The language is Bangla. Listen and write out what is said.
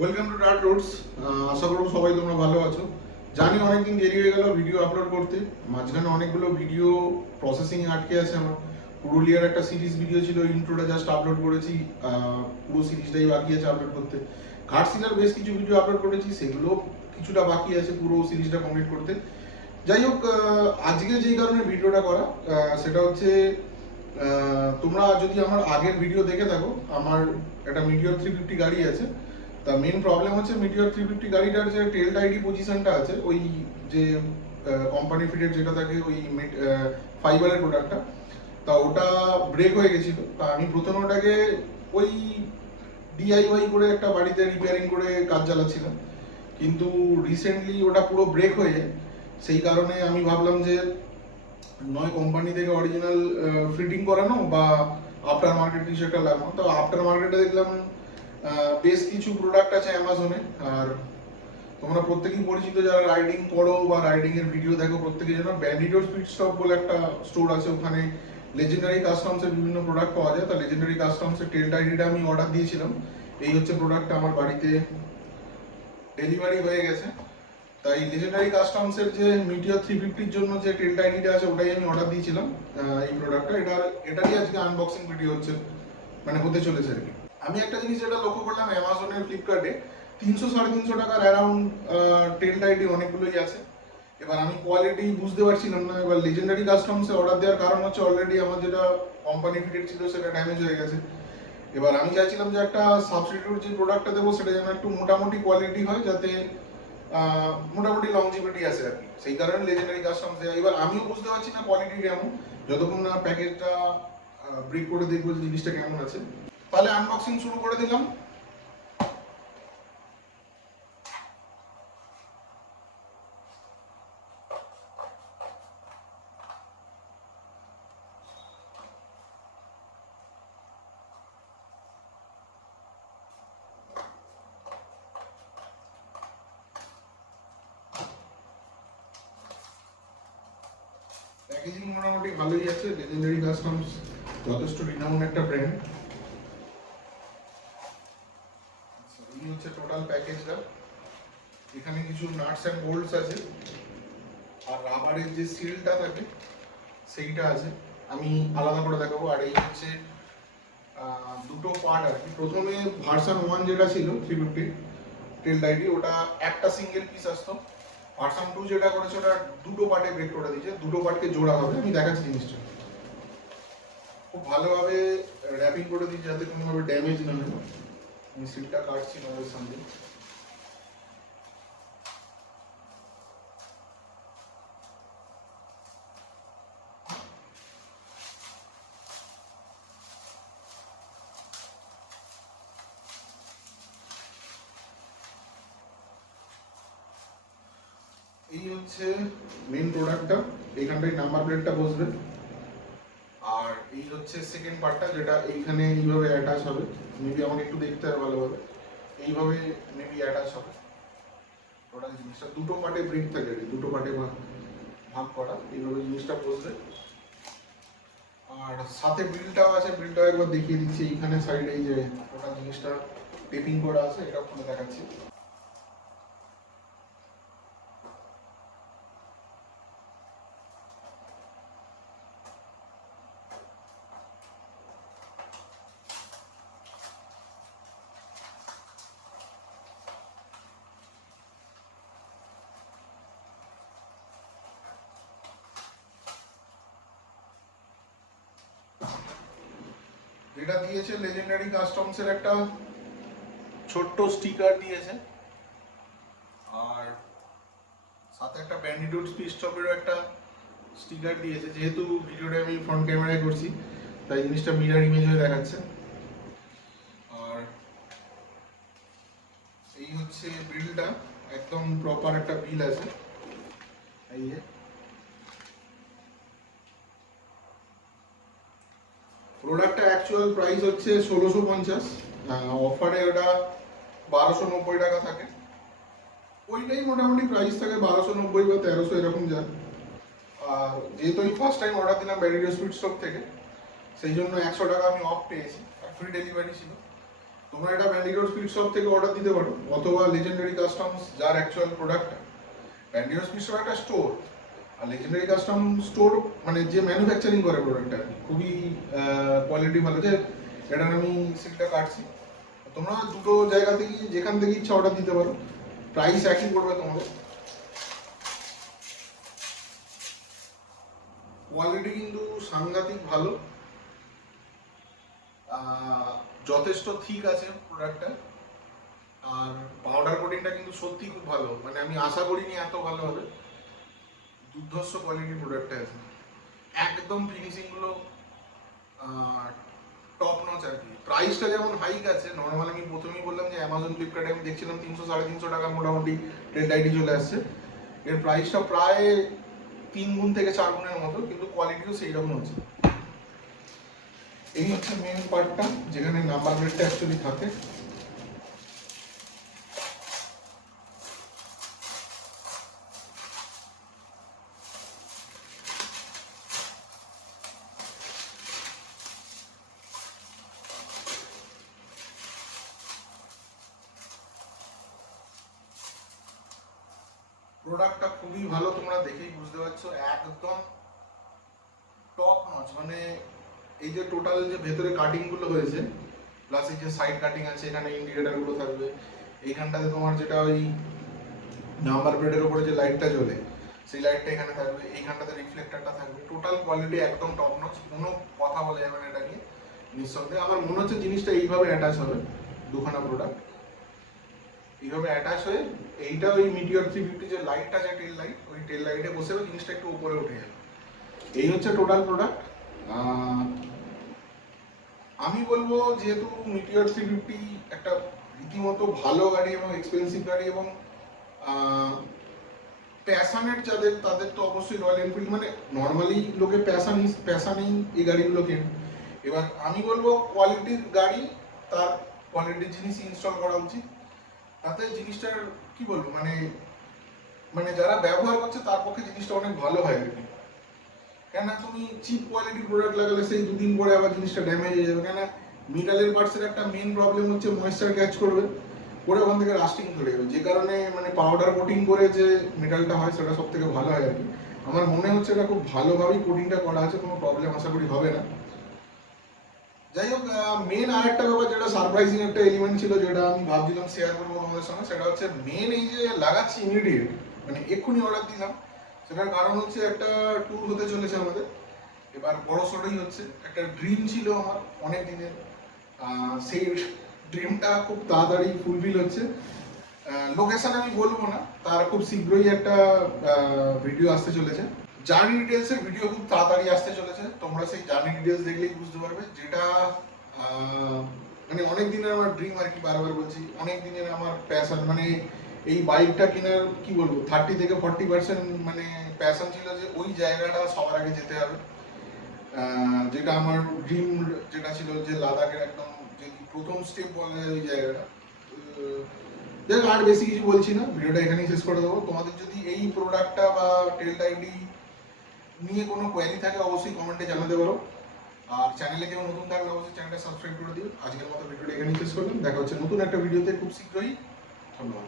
Welcome to dirt roads. আশা করব সবাই তোমরা ভালো আছো। জানি অনেকদিন দেরি হয়ে গেল ভিডিও আপলোড করতে, মাঝখানে অনেকগুলো ভিডিও প্রসেসিং আটকে আছে। আমার পুরুলিয়ার একটা সিরিজ ভিডিও ছিল, ইন্ট্রোটা জাস্ট আপলোড করেছি, পুরো সিরিজটাই বাকি আছে আপলোড করতে। ঘাটশিলার বেশ কিছু ভিডিও আপলোড করেছি, সেগুলো কিছুটা বাকি আছে পুরো সিরিজটা কমপ্লিট করতে। যাই হোক, আজকে যেই কারণে ভিডিওটা করা সেটা হচ্ছে, তোমরা যদি আমার আগের ভিডিও দেখে থাকো, আমার একটা মিটিওর 350 গাড়ি আছে। তা মেন প্রবলেম হচ্ছে মিটিওর 350 গাড়িটার যে টেল টাইডি পজিশনটা আছে, ওই যে কোম্পানি ফিটেড যেটা থাকে ওই ফাইবারের প্রোডাক্টটা, তা ওটা ব্রেক হয়ে গেছিল। তা আমি প্রথমে ওটাকে ওই ডিআইওয়াই করে একটা বাড়িতে রিপেয়ারিং করে কাজ চালাচ্ছিলাম, কিন্তু রিসেন্টলি ওটা পুরো ব্রেক হয়ে যায়। সেই কারণে আমি ভাবলাম যে নয় কোম্পানি থেকে অরিজিনাল ফিটিং করানো বা আফটার মার্কেট কিছু একটা লাগানো। তো আফটার মার্কেটে দেখলাম বেশ কিছু প্রোডাক্ট আছে অ্যামাজনে। আর তোমরা প্রত্যেকেই পরিচিত, যারা রাইডিং করো বা রাইডিং এর ভিডিও দেখো, প্রত্যেকে জানো ব্যান্ডিটোর স্পিড স্টপ বলে একটা স্টোর আছে। ওখানে লেজেন্ডারি কাস্টমস এর বিভিন্ন প্রোডাক্ট পাওয়া যায়। তা লেজেন্ডারি কাস্টমস এর টেল টাইডিটা আমি অর্ডার দিয়েছিলাম। এই হচ্ছে প্রোডাক্টটা, আমার বাড়িতে ডেলিভারি হয়ে গেছে। তাই লেজেন্ডারি কাস্টমস এর যে মিটিওর 350 জন্য যে টেল টাইডিটা আছে, ওটাই আমি অর্ডার দিয়েছিলাম। এই প্রোডাক্টটা, এটারই আজকে আনবক্সিং ভিডিও হচ্ছে, মানে হতে চলেছে আর কি। আমি একটা জিনিস যেটা লক্ষ্য করলাম, অ্যামাজনের, ফ্লিপকার্টে 300-350 টাকার অ্যারাউন্ড টেল টাইডি অনেকগুলোই আছে। এবার আমি কোয়ালিটি বুঝতে পারছিলাম না। এবার লেজেন্ডারি কাস্টমসে অর্ডার দেওয়ার কারণ হচ্ছে, অলরেডি আমার যেটা কোম্পানি ফিটেড ছিল সেটা ড্যামেজ হয়ে গেছে। এবার আমি চাইছিলাম যে একটা সাবস্টিটিউট যে প্রোডাক্টটা দেবো সেটা যেন একটু মোটামুটি কোয়ালিটি হয়, যাতে মোটামুটি লংজিভিটি আছে আর কি। সেই কারণে লেজেন্ডারি কাস্টমস দেওয়া। এবার আমিও বুঝতে পারছি না কোয়ালিটি কেমন, যতক্ষণ না প্যাকেজটা ব্রেক করে দেখবো যে জিনিসটা কেমন আছে। তাহলে আনবক্সিং শুরু করে দিলাম। প্যাকেজিং মোটামুটি ভালোই আছে। লেজেন্ডারি কাস্টমস যথেষ্ট রিনাউন্ড একটা ব্র্যান্ড। এই হচ্ছে টোটাল প্যাকেজটা। এখানে কিছু নাটস অ্যান্ড বোল্টস আছে, আর রাবারের যে সিলটা থাকে সেইটা আছে, আমি আলাদা করে দেখাবো। আর এই হচ্ছে দুটো পার্ট আর কি। প্রথমে ভার্সন 1 যেটা ছিল 350 টেল টাইডি, ওটা একটা সিঙ্গেল পিস আসতো। ভার্সন 2 যেটা করেছে, ওটা দুটো পার্টে ব্রেক করে দিয়েছে, দুটো পার্টকে জোড়া হবে। আমি দেখাচ্ছি জিনিসটা, খুব ভালোভাবে র্যাপিং করে দিয়েছে যাতে কোনোভাবে ড্যামেজ না হয়। আমি সিলটা কাটছি তোমাদের সামনে। এই হচ্ছে মেন প্রোডাক্টটা, এইখানটাই নাম্বার প্লেটটা বসবে। আর এই হচ্ছে সেকেন্ড পার্টটা, যেটা এইখানে এইভাবে অ্যাটাচ হবে। মেবি আমাকে একটু দেখতে হবে ভালোভাবে, এইভাবে মেবি অ্যাটাচ হবে। টোটাল জিনিসটা দুটো পার্টে ব্রেক থাকে, দুটো পার্টে ভাগ করা, এইভাবে জিনিসটা বসবে। আর সাথে বিলটাও আছে, বিলটাও একবার দেখিয়ে দিচ্ছি। এইখানে সাইডে এই যে টোটাল জিনিসটা টেপিং করা আছে, এটা খুলে দেখাচ্ছি। যেটা দিয়েছে লেজেন্ডারি কাস্টমসের একটা ছোট্ট স্টিকার দিয়েছে, আর সাথে একটা ব্যান্ডিটুড স্পিড স্টপেরও একটা স্টিকার দিয়েছে। যেহেতু ভিডিওটা আমি ফ্রন্ট ক্যামেরায় করছি, তাই জিনিসটা মিরর ইমেজ হয়ে দেখাচ্ছে। আর এই হচ্ছে বিলটা, একদম প্রপার একটা বিল আছে। এই যে প্রোডাক্টটা অ্যাকচুয়াল প্রাইস হচ্ছে 1650, অফারে ওটা 1290 টাকা থাকে। ওইটাই মোটামুটি প্রাইস থাকে, 1290 বা 1300 এরকম যায়। আর যেহেতু আমি ফার্স্ট টাইম অর্ডার দিলাম ব্যারিডো সুইট স্টক থেকে, সেই জন্য 100 টাকা আমি অফ পেয়েছি, আর ফ্রি ডেলিভারি ছিল। তোমরা এটা ব্যান্ডিডোর স্পিড শপ থেকে অর্ডার দিতে পারো, অথবা লেজেন্ডারি কাস্টমস যার অ্যাকচুয়াল প্রোডাক্ট। ব্যান্ডিডোর স্পিড শপ একটা স্টোর, আর লেজেন্ডারি কাস্টম স্টোর মানে যে ম্যানুফ্যাকচারিং করে প্রোডাক্টটা, খুবই কোয়ালিটি ভালো। যে এটার আমি সিলটা কাটছি, তোমরা দুটো জায়গা থেকে যেখান থেকে ইচ্ছা অর্ডার দিতে পারো, প্রাইস একই পড়বে তোমাদের। কোয়ালিটি কিন্তু সাংঘাতিক ভালো, যথেষ্ট ঠিক আছে প্রোডাক্টটা। আর পাউডার কোটিংটা কিন্তু সত্যি খুব ভালো, মানে আমি আশা করিনি এত ভালো হবে। দুর্ধর্ষ কোয়ালিটির প্রোডাক্টটা আছে, একদম ফিনিশিংগুলো টপ নচ আর কি। প্রাইসটা যেমন হাইক আছে, নর্মাল আমি প্রথমেই বললাম যে অ্যামাজন ফ্লিপকার্টে আমি দেখছিলাম 300-350 টাকা মোটামুটি ট্রেড আইডি চলে আসছে। এর প্রাইসটা প্রায় 3 গুণ থেকে 4 গুণের মতো, কিন্তু কোয়ালিটিও সেই রকম হচ্ছে। এই হচ্ছে মেন পার্টটা যেখানে নাম্বার প্লেটটা অ্যাকচুয়ালি থাকে। প্রোডাক্টটা খুবই ভালো, তোমরা দেখেই বুঝতে পারছো, একদম টপ নচ। মানে এই যে টোটাল যে ভেতরে কাটিং গুলো হয়েছে, প্লাস এই যে সাইড কাটিং আছে, এখানে ইন্ডিকেটর গুলো থাকবে, এইখানটাতে তোমার যেটা ওই নাম্বার প্লেটের উপরে যে লাইটটা জ্বলে সেই লাইটটা এখানে থাকবে, এইখানটাতে রিফ্লেক্টরটা থাকবে। টোটাল কোয়ালিটি একদম টপ নচ, কোনো কথা বলা যাবে না এটা নিয়ে নিঃসন্দেহে। আমার মনে হচ্ছে জিনিসটা এইভাবে অ্যাটাচ হবে, দুখানা প্রোডাক্ট এইভাবে অ্যাটাচ হয়ে এইটা ওই মিটিওর 350 যে লাইটটা আছে টেল লাইট, ওই টেল লাইটে বসে জিনিসটা একটু উপরে উঠে যাবে। এই হচ্ছে টোটাল প্রোডাক্ট। আমি বলবো যেহেতু মিটিওর 350 একটা রীতিমতো ভালো গাড়ি এবং এক্সপেন্সিভ গাড়ি, এবং প্যাশনেট যাদের তাদের তো অবশ্যই রয়্যাল এনফিল্ড, মানে নর্মালি লোকে প্যাশানেই এই গাড়িগুলো কেনে। এবার আমি বলবো কোয়ালিটির গাড়ি, তার কোয়ালিটির জিনিস ইনস্টল করা উচিত, তাতে জিনিসটার কি বলবো মানে মানে যারা ব্যবহার করছে তার পক্ষে জিনিসটা অনেক ভালো হয় আর কি। কেন তুমি চিপ কোয়ালিটির প্রোডাক্ট লাগালে সেই 2 দিন পরে আবার জিনিসটা ড্যামেজ হয়ে যাবে। কেন মেটালের পার্টসের একটা মেন প্রবলেম হচ্ছে ময়েশ্চার ক্যাচ করবে, পরে ওখান থেকে রাস্টিং ধরে যাবে, যে কারণে মানে পাউডার কোটিং করে যে মেটালটা হয় সেটা সব থেকে ভালো হয় আর কি। আমার মনে হচ্ছে এটা খুব ভালোভাবেই কোটিংটা করা আছে, কোনো প্রবলেম আশা করি হবে না। যাই হোক, মেন আরেকটা ব্যাপার যেটা সারপ্রাইজিং একটা এলিমেন্ট ছিল, যেটা আমি ভাবছিলাম শেয়ার করবো তোমাদের সঙ্গে, সেটা হচ্ছে মেন এই যে লাগাচ্ছি ইমিডিয়েট, মানে এক্ষুনি অর্ডার দিলাম, সেটার কারণ হচ্ছে একটা ট্যুর হতে চলেছে আমাদের। এবার বড় সড়ই হচ্ছে, একটা ড্রিম ছিল আমার অনেক দিনের, সেই ড্রিমটা খুব তাড়াতাড়ি ফুলফিল হচ্ছে। লোকেশন আমি বলবো না, তার খুব শীঘ্রই একটা ভিডিও আসতে চলেছে। জার্নি ডিটেলসের ভিডিও খুব তাড়াতাড়ি আসতে চলেছে, তোমরা সেই জার্নি ডিটেলস দেখলেই বুঝতে পারবে। যেটা মানে অনেক দিনের আমার ড্রিম আর কি, বারবার বলছি, অনেক দিনের আমার প্যাশন, মানে এই বাইকটা কেনার কি বলবো 30-40% মানে প্যাশন ছিল, যে ওই জায়গাটা সবার আগে যেতে হবে। যেটা আমার ড্রিম যেটা ছিল, যে লাদাখের একদম যে প্রথম স্টেপ বলা যায় ওই জায়গাটা। দেখ আর বেশি কিছু বলছি না, ভিডিওটা এখানেই শেষ করে দেবো। তোমাদের যদি এই প্রোডাক্টটা বা টেল আইডি নিয়ে কোনো কোয়েরি থাকে অবশ্যই কমেন্টে জানাতে পারো। আর চ্যানেলে কেউ নতুন থাকলে অবশ্যই চ্যানেলটা সাবস্ক্রাইব করে দিও। আজকের মতো ভিডিওটা এখানেই শেষ করলাম, দেখা হচ্ছে নতুন একটা ভিডিওতে খুব শীঘ্রই। ধন্যবাদ।